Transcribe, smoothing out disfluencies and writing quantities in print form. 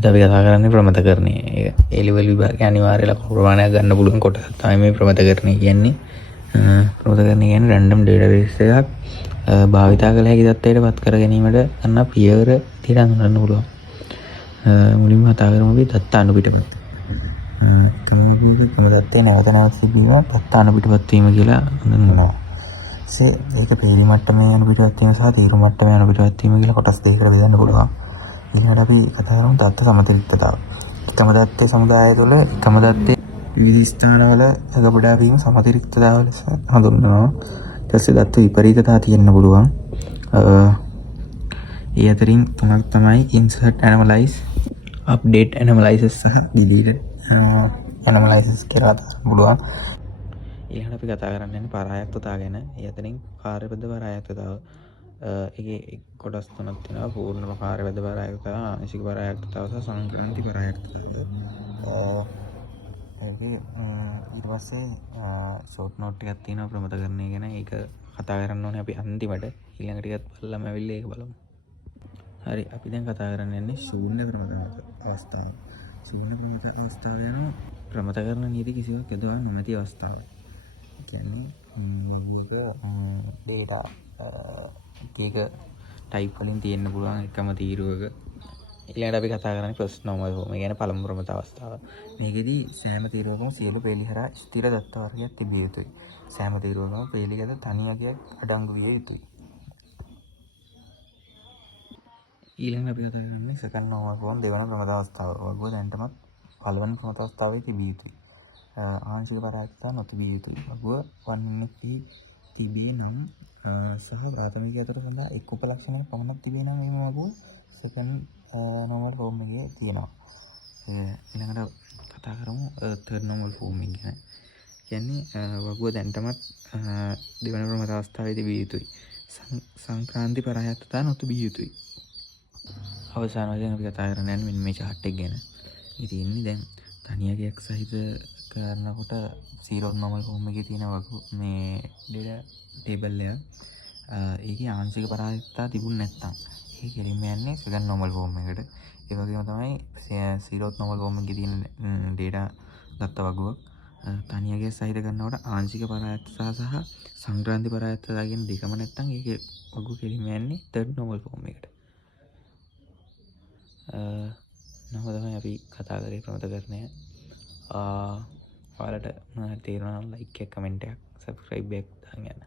අද අපි කතා කරන්නේ ප්‍රමතකරණය. ඒක A-level විභාගයේ අනිවාර්ය ලකුණු ප්‍රමාණයක් ගන්න පුළුවන් කොටසක් තමයි මේ ප්‍රමතකරණය කියන්නේ. ප්‍රමතකරණය කියන්නේ රැන්ඩම් ඩේටාබේස් එකක් භාවිතා කළ හැකි තත්ත්වයට පත් කර ගැනීමට ගන්න පියවර විදිහට හඳුන්වන්න පුළුවන්. මුලින්ම කතා කරමු අපි දත්ත අනුපිටපත්. ක්‍රමයක තත්ත්වය නැවත නැවත තිබීම දත්ත අනුපිටපත් වීම කියලා හඳුන්වනවා. ඒක පේලි මට්ටමේ අනුපිටපත් වීම සහ තීරු මට්ටමේ අනුපිටපත් වීම කියලා කොටස් දෙකකට බෙදන්න පුළුවන්. ඊළඟට අපි කතා කරමු දත්ත සමතුලිතතාව. එකම දත්තේ සමුදාය තුළ එකම දත්තේ විවිධ ස්ථානවල ගබඩා වීම සමතුලිතතාව ලෙස හඳුන්වනවා. ඊට පස්සේ දත්ත විපරීතතා තියෙන්න පුළුවන්. ඒ අතරින් තුනක් තමයි insert analyze, update analysis සහ delete analysis කියලා ගන්න පුළුවන්. ඊළඟට අපි කතා කරන්න යන්නේ පරායක්තතාව ගැන. ඒ අතරින් කාර්යබද්ධ පරායක්තතාව. ඒකේ කොටස් තුනක් තියෙනවා. පූර්ණ කාර්යබද්ධ පරායක්තතාව, ආංශික පරායක්තතාව සහ සංක්‍රාන්ති පරායක්තතාව. ඊට පස්සේ ෂෝට් නෝට් එකක් තියෙනවා ප්‍රමතකරණය ගැන. ඒක කතා කරන්න ඕනේ අපි අන්තිමට. ඊළඟ ටිකත් බලලාම ඇවිල්ලා ඒක බලමු. හරි, අපි දැන් කතා කරන්න යන්නේ ශූන්‍ය ප්‍රමත අවස්ථාව. ශූන්‍ය ප්‍රමත අවස්ථාව යනවා ප්‍රමතකරණ නීති කිසිවක් යොදවා නොමැති අවස්ථාව. කියන්නේ මේක data එක ටයිප් වලින් තියෙන්න පුළුවන් එකම තීරුවක. ඊළඟට අපි කතා කරන්නේ ෆස්ට් නෝමල් ෆෝම්. ඒ කියන්නේ පළමු ප්‍රමත අවස්ථාව. මේකෙදි සෑම තීරුවකම සියලු පේලි හරහා ස්ථිර දත්ත වර්ගයක් තිබිය යුතුයි. සෑම තීරුවකම පේලිගත තනියකයක් අඩංගු විය යුතුයි. ඊළඟට අපි කතා කරන්නේ සෙකන්ඩ් නෝමල් ෆෝම් දෙවන ප්‍රමත අවස්ථාව. වගුව දැනටමත් පළවෙනි ප්‍රමත අවස්ථාවේ තිබිය යුතුයි. ආංශික පරායක්තතාව නොතිබිය යුතුයි. වගුව වන්නකී තිබේ නම් සහ ප්‍රාථමික අතර සඳහා එක් උපලක්ෂණයක් පමණක් තිබේ නම් මේ වගුව සෙකන්ඩ් නෝමල් ෆෝම් එකේ තියෙනවා. ඊළඟට කතා කරමු තර්ඩ් නෝමල් ෆෝම් එක ගැන. කියන්නේ වගුව දැනටමත් දෙවන ප්‍රමත අවස්ථාවේ තිබිය යුතුයි. සංක්‍රාන්ති පරායක්තතාව නොතිබිය යුතුයි. අවසාන වශයෙන් අපි කතා කරන්න යන්නේ මෙන්න මේ chart එක ගැන. ඉතින් ඉන්නේ දැන් තනියකයක් සහිත කරනකොට zero normal form එකේ තියෙන වගු මේ data table එක. ඒකේ ආංශික පරායක්තතාව තිබුණ නැත්නම් ඒක කෙලින්ම යන්නේ second normal form එකට. ඒ වගේම තමයි zero normal form එකේ තියෙන data දත්ත වගුවක් තනියකයක් සහිත කරනකොට ආංශික පරායක්තතාව සහ සංක්‍රාන්ති පරායක්තතාව කියන දෙකම නැත්නම් ඒක වගුව කෙලින්ම යන්නේ third normal form එකට. නම තමයි අපි කතා කරේ ප්‍රමතකරණය. ඔයාලට මොනවද තේරුණා නම් ලයික් එකක්, කමෙන්ට් එකක්, සබ්ස්ක්‍රයිබ් එකක් දාන්න.